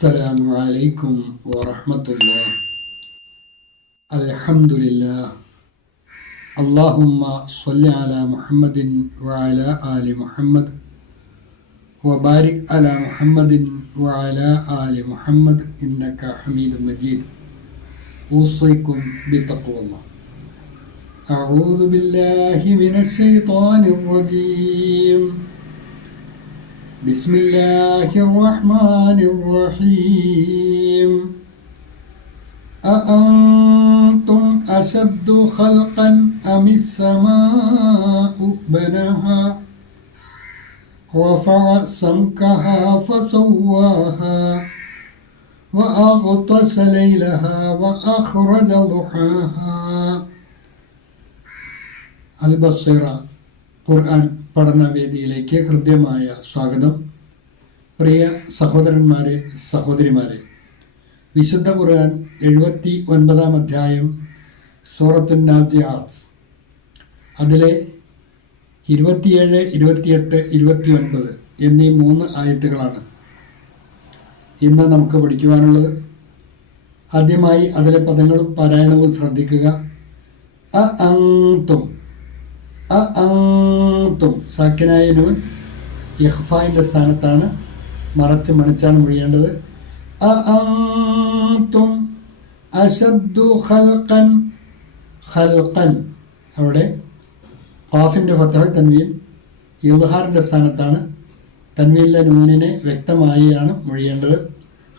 السلام عليكم ورحمة الله. الحمد لله. اللهم صل على محمد وعلى آل محمد وبارك على محمد وعلى آل محمد إنك حميد مجيد. أوصيكم بتقوى الله. أعوذ بالله من الشيطان الرجيم. بسم الله الرحمن الرحيم. أأنتم أشد خلقا أم السماء بناها رفع سمكها فسواها وأغطش ليلها وأخرج ضحاها. അൽ-ബസീറ ഖുർആൻ പഠനവേദിയിലേക്ക് ഹൃദ്യമായ സ്വാഗതം. പ്രിയ സഹോദരന്മാരെ, സഹോദരിമാരെ, വിശുദ്ധ ഖുർആൻ 79-ാം അധ്യായം സൂറത്തുൻ നാസിആത്ത്, അതിലെ 27, 28, 29 എന്നീ 3 ആയത്തുകളാണ് ഇന്ന് നമുക്ക് പഠിക്കുവാനുള്ളത്. ആദ്യമായി അതിലെ പദങ്ങളും പാരായണവും ശ്രദ്ധിക്കുക. അഅൻതും, അഅൻതും സാക്കിനായ നൂൻ ഇഖ്ഫായിൻ്റെ സ്ഥാനത്താണ്, മറച്ച് മണിച്ചാണ് മൊഴിയേണ്ടത്. അഅൻതും അശദ്ദു ഖൽഖൻ, ഖൽഖൻ അവിടെ ഖാഫിൻ്റെ ഫത്ഹ തൻവീൻ ഇൽഹാറിൻ്റെ സ്ഥാനത്താണ്. തൻവീനിലെ നൂനിനെ വ്യക്തമായാണ് മൊഴിയേണ്ടത്.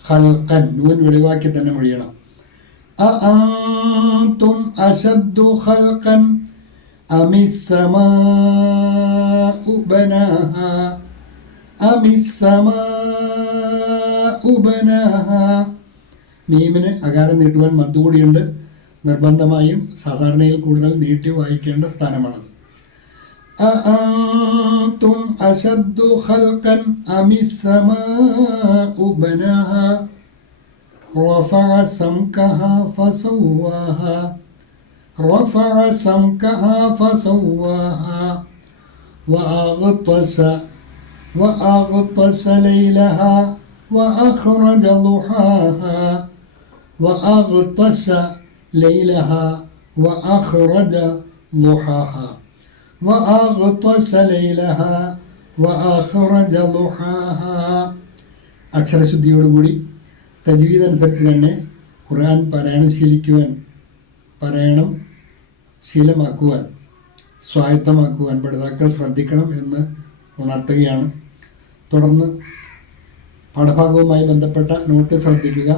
ഖൽഖൻ നൂൻ വെളിവാക്കി തന്നെ മൊഴിയണം. അഅൻതും അശദ്ദു ഖൽഖൻ അമിസ്സമാഉ ബനാഹാ, അമിസ്സമാഉ ബനാഹാ. മീമിന് അകാരം നീട്ടുവാൻ മദ്ദ് കൂടിയുണ്ട്. നിർബന്ധമായും സാധാരണയിൽ കൂടുതൽ നീട്ടി വായിക്കേണ്ട സ്ഥാനമാണത്. അഅൻതും അശദ്ദു ഖൽഖൻ അമിസ്സമാഉ ബനാഹാ റഫഅ സംകഹാ ഫസവ്വാഹാ, رفع سمكها فسواها وأغطش ليلها وأخرج ضحاها وأغطش ليلها وأخرج ضحاها وأغطش ليلها وأخرج ضحاها. അക്ഷരശുദ്ധിയോടുകൂടി തജ്വീദ് അനുസരിച്ച് തന്നെ ഖുർആൻ പാരായണം ശീലമാക്കുവാൻ, സ്വായത്തമാക്കുവാൻ പഠിതാക്കൾ ശ്രദ്ധിക്കണം എന്ന് ഉണർത്തുകയാണ്. തുടർന്ന് പാഠഭാഗവുമായി ബന്ധപ്പെട്ട നോട്ട് ശ്രദ്ധിക്കുക.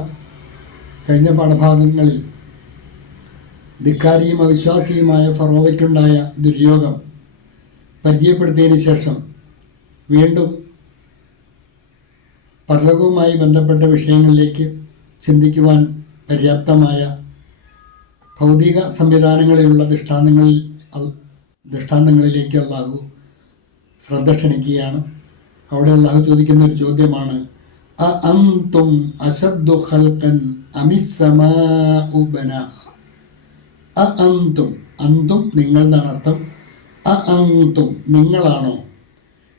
കഴിഞ്ഞ പാഠഭാഗങ്ങളിൽ ധിക്കാരിയും അവിശ്വാസിയുമായ ഫറോവയ്ക്കുണ്ടായ ദുര്യോഗം പരിചയപ്പെടുത്തിയതിന് ശേഷം വീണ്ടും പരലോകവുമായി ബന്ധപ്പെട്ട വിഷയങ്ങളിലേക്ക് ചിന്തിക്കുവാൻ പര്യാപ്തമായ ഭൗതിക സംവിധാനങ്ങളിലുള്ള ദൃഷ്ടാന്തങ്ങളിലേക്ക് അള്ളാഹു ശ്രദ്ധ ക്ഷണിക്കുകയാണ്. അവിടെ അള്ളാഹു ചോദിക്കുന്ന ഒരു ചോദ്യമാണ്, അഅൻതും അശദ്ദു ഖൽഖൻ അമിസ്സമാഉ ബനാഹാ. അഅൻതും, അന്തും നിങ്ങൾ എന്നാണ് അർത്ഥം. അഅൻതും നിങ്ങളാണോ,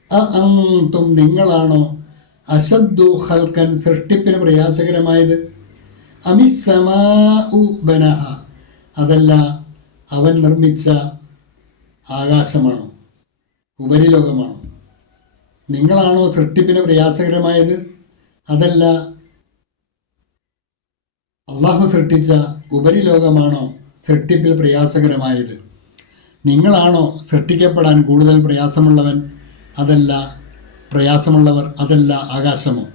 അഅൻതും നിങ്ങളാണോ, അശദ്ദു ഖൽഖൻ സൃഷ്ടിപ്പിന് പ്രയാസകരമായത്, അമിസ്സമാഉ ബനാഹാ അതല്ല അവൻ നിർമ്മിച്ച ആകാശമാണോ, ഉപരിലോകമാണോ? നിങ്ങളാണോ സൃഷ്ടിപ്പിന് പ്രയാസകരമായത്? അതല്ല അള്ളാഹു സൃഷ്ടിച്ച ഉപരിലോകമാണോ സൃഷ്ടിപ്പിൽ പ്രയാസകരമായത്? നിങ്ങളാണോ സൃഷ്ടിക്കപ്പെടാൻ കൂടുതൽ പ്രയാസമുള്ളവൻ? അതല്ല പ്രയാസമുള്ളവർ? അതല്ല ആകാശമോ?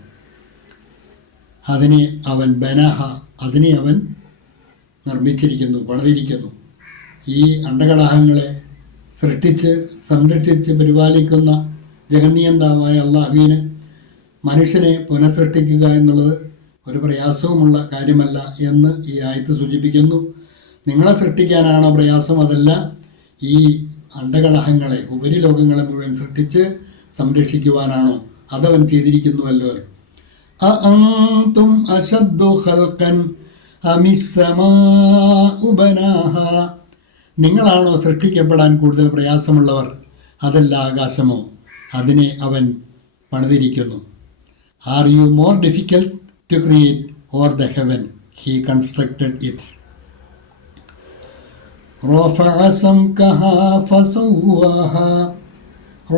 അതിനെ അവൻ ബനഹ, അതിനെ അവൻ നിർമ്മിച്ചിരിക്കുന്നു, പണിതിരിക്കുന്നു. ഈ അണ്ടകടാഹങ്ങളെ സൃഷ്ടിച്ച് സംരക്ഷിച്ച് പരിപാലിക്കുന്ന ജഗന്നിയന്താവായ അള്ളാഹുവിന് മനുഷ്യനെ പുനഃസൃഷ്ടിക്കുക എന്നുള്ളത് ഒരു പ്രയാസവുമുള്ള കാര്യമല്ല എന്ന് ഈ ആയത്ത് സൂചിപ്പിക്കുന്നു. നിങ്ങളെ സൃഷ്ടിക്കാനാണോ പ്രയാസം? അതല്ല ഈ അണ്ടകടാഹങ്ങളെ, ഉപരിലോകങ്ങളെ മുഴുവൻ സൃഷ്ടിച്ച് സംരക്ഷിക്കുവാനാണോ? അതവൻ ചെയ്തിരിക്കുന്നുവല്ലോ. അഅൻതും അശദ്ദു ഖൽഖൻ അമിസ്സമാഉ ബനാഹാ നിങ്ങളാണോ സൃഷ്ടിക്കപ്പെടാൻ കൂടുതൽ പ്രയാസമുള്ളവർ? അതല്ല ആകാശമോ? അതിനെ അവൻ പണിതിരിക്കുന്നു. Are you more difficult to create over the heaven. He constructed it. رفع سمكها فسواها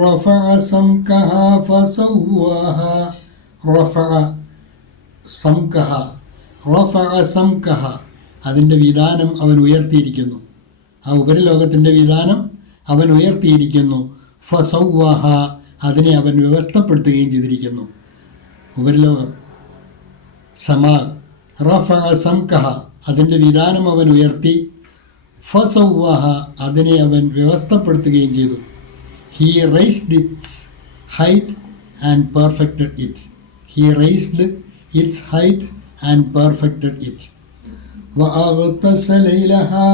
رفع سمكها فسواها رفع سمكها رفع سمكها അതിൻ്റെ വിധാനം അവൻ ഉയർത്തിയിരിക്കുന്നു. ആ ഉപരിലോകത്തിൻ്റെ വിധാനം അവൻ ഉയർത്തിയിരിക്കുന്നു. ഫസവ്വഹ അതിനെ അവൻ വ്യവസ്ഥപ്പെടുത്തുകയും ചെയ്തിരിക്കുന്നു. ഉപരിലോകം സമാ റഫഅ സംകഹ അതിൻ്റെ വിധാനം അവൻ ഉയർത്തി. ഫസവ്വഹ അതിനെ അവൻ വ്യവസ്ഥപ്പെടുത്തുകയും ചെയ്തു. He raised its height and perfected it. He raised its height and perfected it. وأغطش ليلها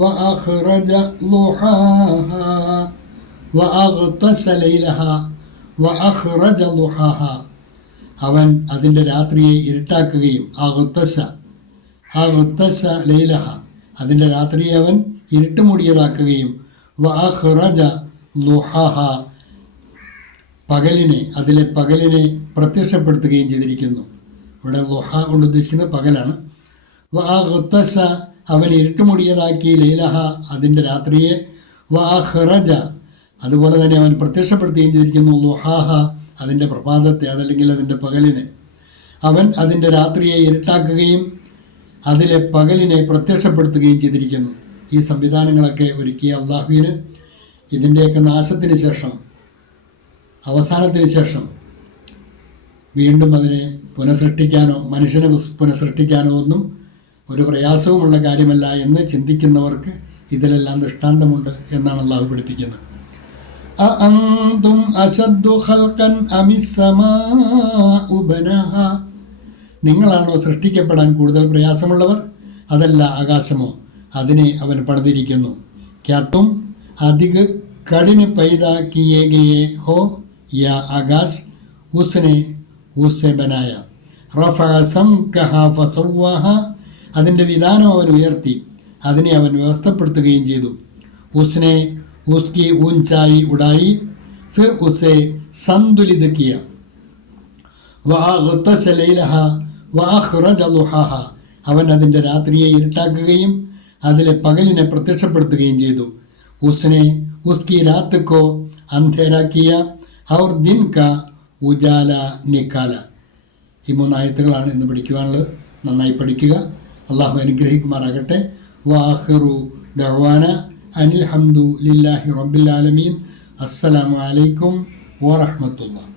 وأخرج ضحاها وأغطش ليلها وأخرج ضحاها അവൻ അതിൻ്റെ രാത്രിയെ ഇരുട്ടാക്കുകയും അഗ്തശ ലൈലഹ അതിൻ്റെ രാത്രിയെ അവൻ ഇരുട്ടുമൂടിയതാക്കുകയും വഅഖ്റജ ളുഹാഹ അതിലെ പകലിനെ പ്രത്യക്ഷപ്പെടുത്തുകയും ചെയ്തിരിക്കുന്നു. ഇവിടെ ളുഹ കൊണ്ട് ഉദ്ദേശിക്കുന്നത് പകലാണ്. വഅഗ്തശ അവൻ ഇരുട്ടുമൂടിയതാക്കി ലൈലഹ അതിൻ്റെ രാത്രിയെ വഅഖ്റജ അതുപോലെ തന്നെ അവൻ പ്രത്യക്ഷപ്പെടുത്തുകയും ചെയ്തിരിക്കുന്നു ളുഹാഹ അതിൻ്റെ പ്രഭാതത്തെ അതല്ലെങ്കിൽ അതിൻ്റെ പകലിനെ. അവൻ അതിൻ്റെ രാത്രിയെ ഇരുട്ടാക്കുകയും അതിലെ പകലിനെ പ്രത്യക്ഷപ്പെടുത്തുകയും ചെയ്തിരിക്കുന്നു. ഈ സംവിധാനങ്ങളൊക്കെ ഒരുക്കിയ അള്ളാഹുവിന് ഇതിൻ്റെയൊക്കെ നാശത്തിന് ശേഷം അവസാനത്തിന് ശേഷം വീണ്ടും അതിനെ പുനഃസൃഷ്ടിക്കാനോ മനുഷ്യനെ പുനഃസൃഷ്ടിക്കാനോ ഒന്നും ഒരു പ്രയാസവുമുള്ള കാര്യമല്ല എന്ന് ചിന്തിക്കുന്നവർക്ക് ഇതിലെല്ലാം ദൃഷ്ടാന്തമുണ്ട് എന്നാണ് അള്ളാഹു പഠിപ്പിക്കുന്നത്. അഅൻതും അശദ്ദു ഖൽഖൻ അമിസ് സമാഉ ബനഹാ നിങ്ങളാണോ സൃഷ്ടിക്കപ്പെടാൻ കൂടുതൽ പ്രയാസമുള്ളവർ അതല്ല ആകാശമോ അതിനെ അവൻ പണിതിരിക്കുന്നു. ക്യാ തും അധിക കഠിന് പൈദാ കിയേ ഗയേ ഹോ യാ ആകാശ് ഉസ്നെ ബനായ റഫഅ സംകഹ ഫസവ്വഹ അതിൻ്റെ വിധാനം അവൻ ഉയർത്തി അതിനെ അവൻ വ്യവസ്ഥപ്പെടുത്തുകയും ചെയ്തു. उसकी ऊंचाई उड़ाई फिर उसे संतुलित किया. वअग़तश लैलहा वअख़रज ളുഹാഹാ അവൻ അതിൻ്റെ രാത്രിയെ ഇരുട്ടാക്കുകയും അതിലെ പകലിനെ പ്രത്യക്ഷപ്പെടുത്തുകയും ചെയ്തു. उसकी रात को अंधेरा किया और दिन का उजाला निकाला. ഈ 3 ആയത്തുകളാണ് ഇന്ന് പഠിക്കുവാനുള്ളത്. നന്നായി പഠിക്കുക. അള്ളാഹു അനുഗ്രഹിക്കുമാറാകട്ടെ. വആഖിറു ദഅ്വാന അനിൽ ഹംദു ലില്ലാഹി റബ്ബിൽ ആലമീൻ. അസ്സലാമു അലൈക്കും വറഹ്മത്തുള്ളാഹി.